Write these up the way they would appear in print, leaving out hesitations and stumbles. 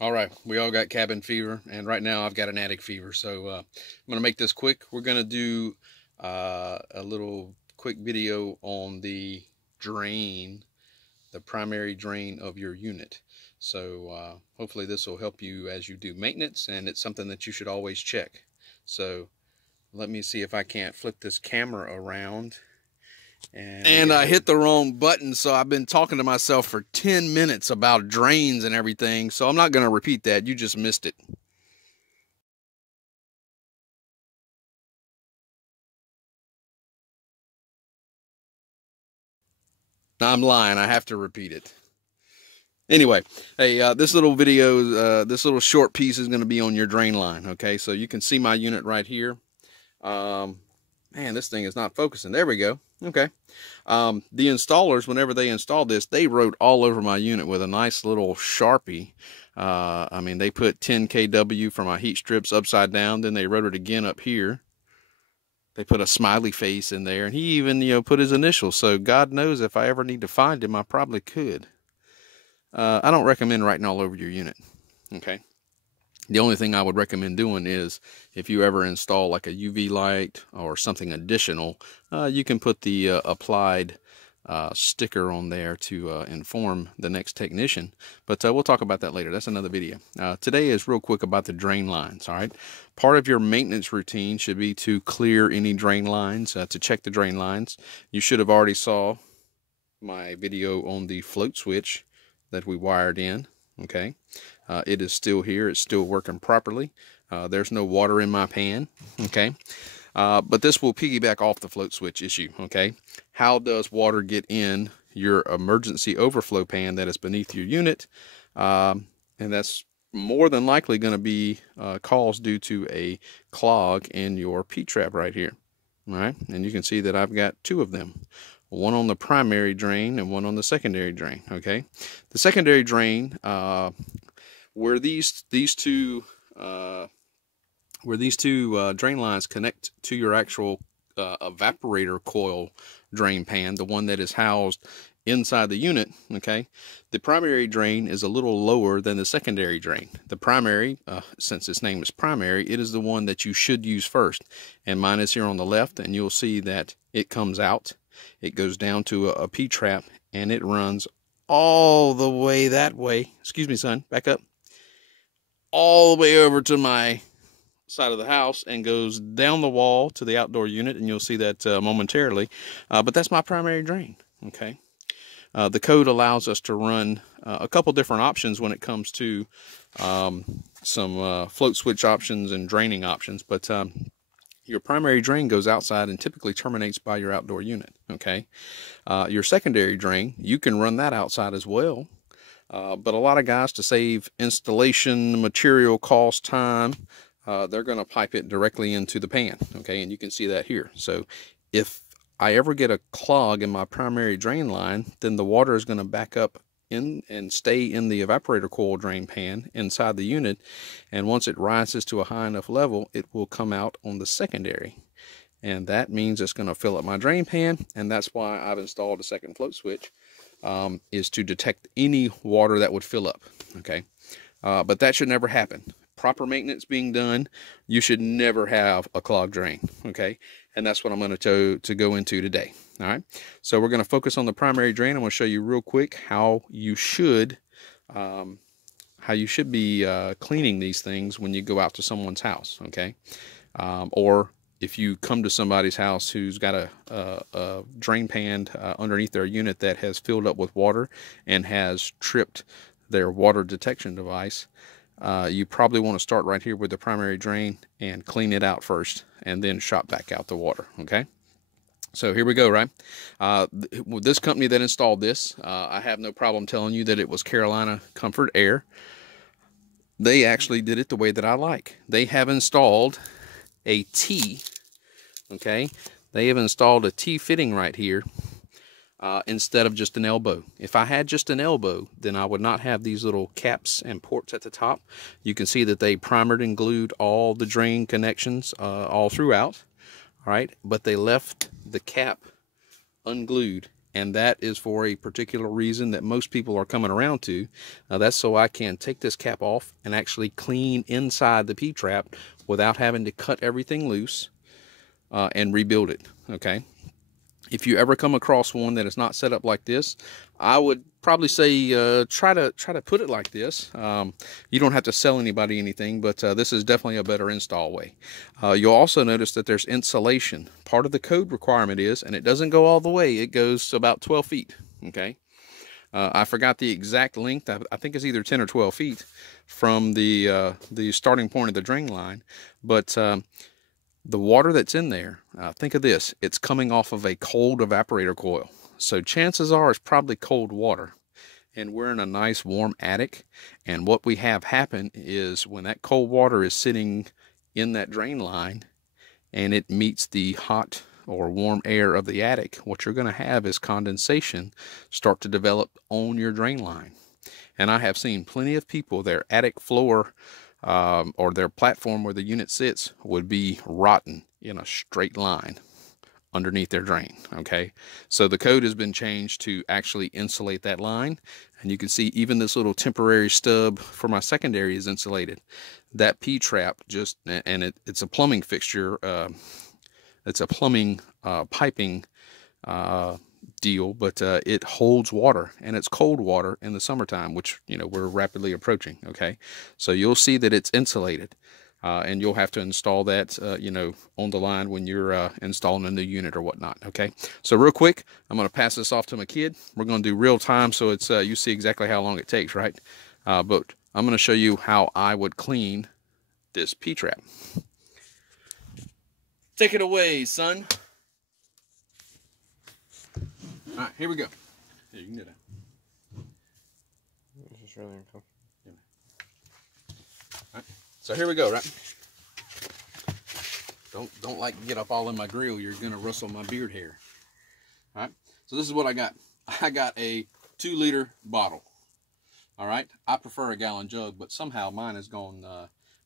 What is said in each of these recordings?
All right, we all got cabin fever, and right now I've got an attic fever. So I'm going to make this quick. We're going to do a little quick video on the drain, the primary drain of your unit. So hopefully this will help you as you do maintenance, and it's something that you should always check. So let me see if I can't flip this camera around. And I hit the wrong button, so I've been talking to myself for 10 minutes about drains and everything, so I'm not going to repeat that. You just missed it. I'm lying. I have to repeat it. Anyway, hey, this little video, this little short piece is going to be on your drain line, okay? So you can see my unit right here. Man, this thing is not focusing. There we go. Okay. The installers, whenever they installed this, they wrote all over my unit with a nice little Sharpie. I mean, they put 10 kW for my heat strips upside down. Then they wrote it again up here. They put a smiley face in there, and he even, put his initials. So God knows if I ever need to find him, I probably could. I don't recommend writing all over your unit. Okay. The only thing I would recommend doing is if you ever install like a UV light or something additional, you can put the applied sticker on there to inform the next technician. But we'll talk about that later. That's another video. Today is real quick about the drain lines. All right. Part of your maintenance routine should be to clear any drain lines, to check the drain lines. You should have already saw my video on the float switch that we wired in. Okay. It is still here. It's still working properly. There's no water in my pan. Okay. But this will piggyback off the float switch issue. Okay. How does water get in your emergency overflow pan that is beneath your unit? And that's more than likely going to be caused due to a clog in your P-trap right here. All right. And you can see that I've got two of them. One on the primary drain and one on the secondary drain. Okay. The secondary drain, where these two drain lines connect to your actual evaporator coil drain pan, the one that is housed inside the unit. Okay, the primary drain is a little lower than the secondary drain. The primary, since its name is primary, it is the one that you should use first, and mine is here on the left, and you'll see that it comes out, it goes down to a P-trap, and it runs all the way that way. Excuse me, son, back up. All the way over to my side of the house and goes down the wall to the outdoor unit, and you'll see that momentarily. But that's my primary drain. Okay. The code allows us to run a couple different options when it comes to some float switch options and draining options, but your primary drain goes outside and typically terminates by your outdoor unit. Okay. Your secondary drain, you can run that outside as well. But a lot of guys, to save installation, material cost, time, they're going to pipe it directly into the pan. Okay, and you can see that here. So if I ever get a clog in my primary drain line, then the water is going to back up in and stay in the evaporator coil drain pan inside the unit. And once it rises to a high enough level, it will come out on the secondary. And that means it's going to fill up my drain pan. And that's why I've installed a second float switch. Is to detect any water that would fill up. Okay. But that should never happen. Proper maintenance being done, you should never have a clogged drain. Okay. And that's what I'm going to go into today. All right. So we're going to focus on the primary drain. I'm going to show you real quick how you should be cleaning these things when you go out to someone's house. Okay. Or if you come to somebody's house who's got a drain pan underneath their unit that has filled up with water and has tripped their water detection device, you probably want to start right here with the primary drain and clean it out first and then shop back out the water. Okay. So here we go, right? With this company that installed this, I have no problem telling you that it was Carolina Comfort Air. They actually did it the way that I like. They have installed a T. Okay, they have installed a T fitting right here instead of just an elbow. If I had just an elbow, then I would not have these little caps and ports at the top. You can see that they primered and glued all the drain connections all throughout. All right, but they left the cap unglued and that is for a particular reason that most people are coming around to. That's so I can take this cap off and actually clean inside the P-trap without having to cut everything loose and rebuild it, okay? If you ever come across one that is not set up like this, I would probably say try to put it like this. You don't have to sell anybody anything, but this is definitely a better install way. You'll also notice that there's insulation. Part of the code requirement is, and it doesn't go all the way, it goes about 12 feet, okay? I forgot the exact length. I think it's either 10 or 12 feet from the starting point of the drain line, but the water that's in there, think of this, it's coming off of a cold evaporator coil. So chances are it's probably cold water. And we're in a nice warm attic. And what we have happen is when that cold water is sitting in that drain line and it meets the hot or warm air of the attic, what you're going to have is condensation start to develop on your drain line. And I have seen plenty of people, their attic floor or their platform where the unit sits would be rotten in a straight line underneath their drain, okay? So the code has been changed to actually insulate that line, and you can see even this little temporary stub for my secondary is insulated. That P-trap just, and it's a plumbing fixture, it's a plumbing piping deal, but it holds water, and it's cold water in the summertime, which, you know, we're rapidly approaching, okay? So you'll see that it's insulated, and you'll have to install that, you know, on the line when you're installing a new unit or whatnot, okay? So real quick, I'm going to pass this off to my kid. We're going to do real time, so it's you see exactly how long it takes, right? But I'm going to show you how I would clean this P-trap. Take it away, son. All right, here we go. Here, you can do that. This is really uncomfortable. Yeah. All right, so here we go, right? Don't like get up all in my grill. You're gonna rustle my beard hair. All right, so this is what I got. I got a 2-liter bottle. All right, I prefer a gallon jug, but somehow mine has gone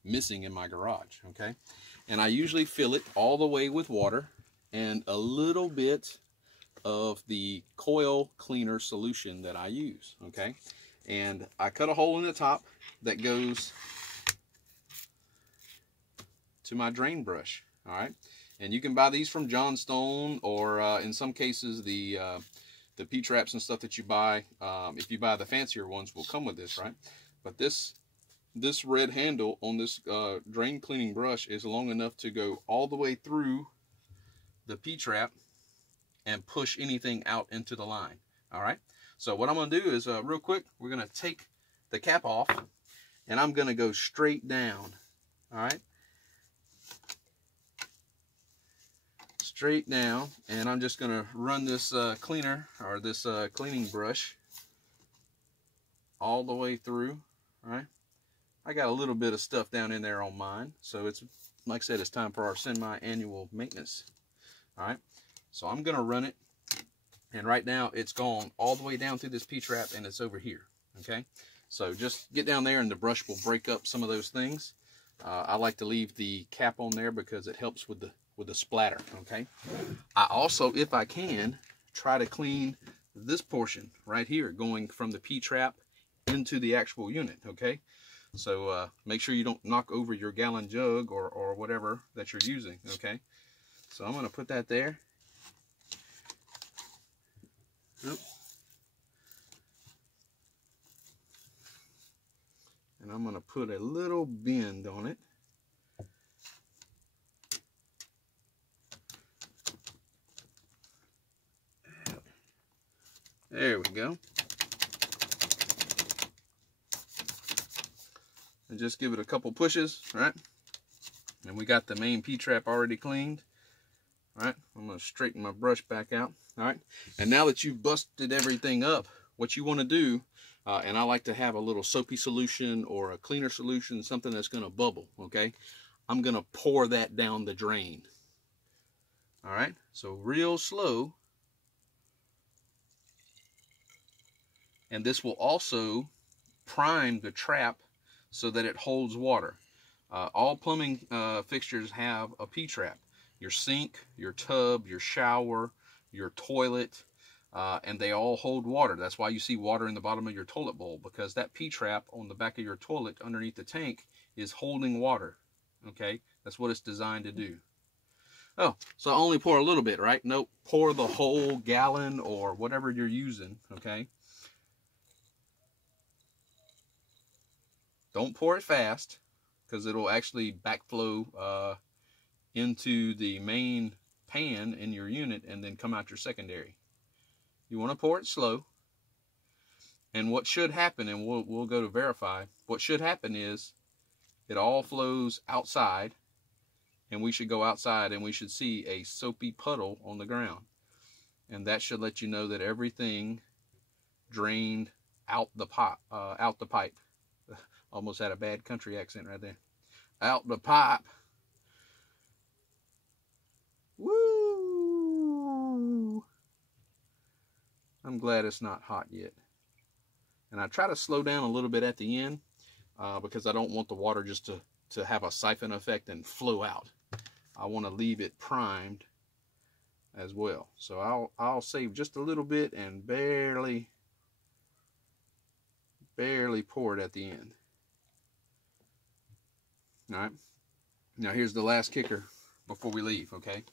missing in my garage. Okay, and I usually fill it all the way with water and a little bit of the coil cleaner solution that I use, okay? And I cut a hole in the top that goes to my drain brush, all right? And you can buy these from Johnstone, or in some cases the P-traps and stuff that you buy, if you buy the fancier ones, will come with this, right? But this red handle on this drain cleaning brush is long enough to go all the way through the P-trap and push anything out into the line. All right, so what I'm going to do is real quick, we're going to take the cap off, and I'm going to go straight down. All right, straight down, and I'm just going to run this cleaner, or this cleaning brush, all the way through. All right, I got a little bit of stuff down in there on mine, so it's, like I said, it's time for our semi-annual maintenance. All right, so I'm going to run it, and right now it's gone all the way down through this P-trap, and it's over here, okay? So just get down there, and the brush will break up some of those things. I like to leave the cap on there because it helps with the splatter, okay? I also, if I can, try to clean this portion right here, going from the P-trap into the actual unit, okay? So make sure you don't knock over your gallon jug or whatever that you're using, okay? So I'm going to put that there. Oop. And I'm going to put a little bend on it. There we go. And just give it a couple pushes, right? And we got the main P-trap already cleaned. All right, I'm going to straighten my brush back out. All right, and now that you've busted everything up, what you want to do, and I like to have a little soapy solution or a cleaner solution, something that's going to bubble, okay? I'm going to pour that down the drain. All right, so real slow. And this will also prime the trap so that it holds water. All plumbing fixtures have a P-trap. Your sink, your tub, your shower, your toilet, and they all hold water. That's why you see water in the bottom of your toilet bowl, because that P-trap on the back of your toilet underneath the tank is holding water. Okay, that's what it's designed to do. Oh, so I only pour a little bit, right? Nope, pour the whole gallon or whatever you're using, okay? Don't pour it fast, because it'll actually backflow into the main pan in your unit and then come out your secondary. You want to pour it slow. And what should happen, and we'll go to verify, what should happen is it all flows outside, and we should go outside and we should see a soapy puddle on the ground. And that should let you know that everything drained out the pipe. Almost had a bad country accent right there. Out the pipe. Woo! I'm glad it's not hot yet. And I try to slow down a little bit at the end because I don't want the water just to have a siphon effect and flow out. I want to leave it primed as well. So I'll save just a little bit and barely pour it at the end. All right. Now here's the last kicker before we leave, okay?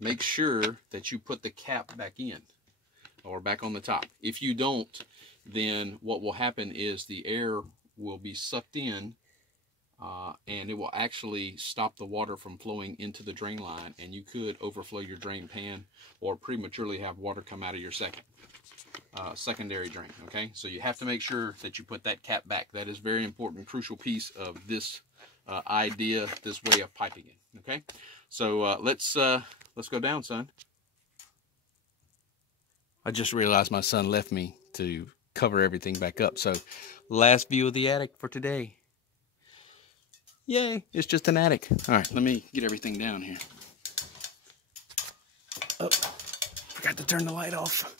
Make sure that you put the cap back in or back on the top. If you don't, then what will happen is the air will be sucked in and it will actually stop the water from flowing into the drain line, and you could overflow your drain pan or prematurely have water come out of your secondary drain, okay? So you have to make sure that you put that cap back. That is very important, crucial piece of this idea, this way of piping it, okay? So let's go down, son. I just realized my son left me to cover everything back up. So last view of the attic for today. Yay, it's just an attic. All right, let me get everything down here. Oh, forgot to turn the light off.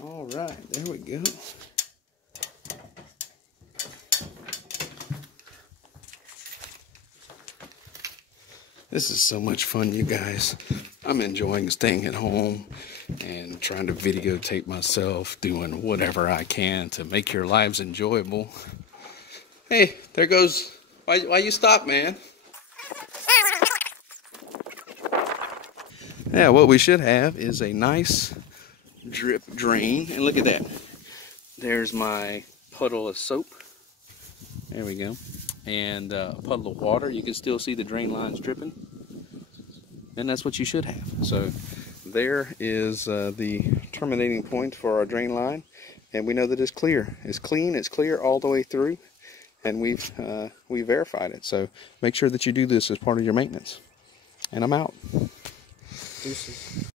All right, there we go. This is so much fun, you guys. I'm enjoying staying at home and trying to videotape myself, doing whatever I can to make your lives enjoyable. Hey, there goes. Why you stop, man? Yeah, what we should have is a nice drip drain. And look at that. There's my puddle of soap. There we go. And a puddle of water. You can still see the drain lines dripping. And that's what you should have. So there is the terminating point for our drain line. And we know that it's clear. It's clean, it's clear all the way through. And we verified it. So make sure that you do this as part of your maintenance. And I'm out. Deuces.